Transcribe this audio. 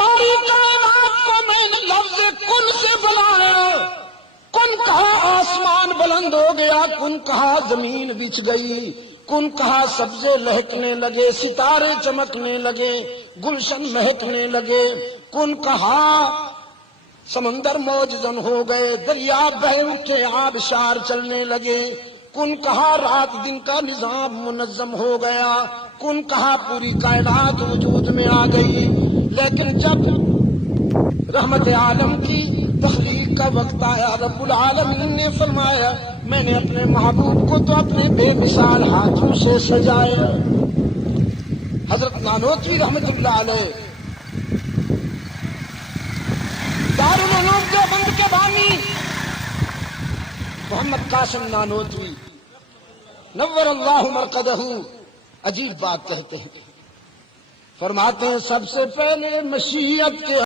ساری کائنات کو میں نے لفظ کن سے بنایا. کن کہا آسمان بلند ہو گیا، کن کہا زمین بچھ گئی، کن کہا سبزے لہکنے لگے، ستارے چمکنے لگے، گلشن مہکنے لگے، کن کہا سمندر موج زن ہو گئے، دریا بہ اٹھے، آبشار چلنے لگے، کن کہا رات دن کا نظام منظم ہو گیا، کن کہا پوری کائنات وجود میں آ گئی. لیکن جب رحمت عالم کی تخلیق کا وقت آیا، رب العالمین نے فرمایا میں نے اپنے محبوب کو تو اپنے بے مثال ہاتھوں سے سجایا. حضرت نانوتوی رحمت اللہ علیہ دارالعلوم دیوبند کے بانی محمد قاسم نانوتوی نور اللہ مرقدہ عجیب بات کہتے ہیں. فرماتے ہیں سب سے پہلے مشیت کے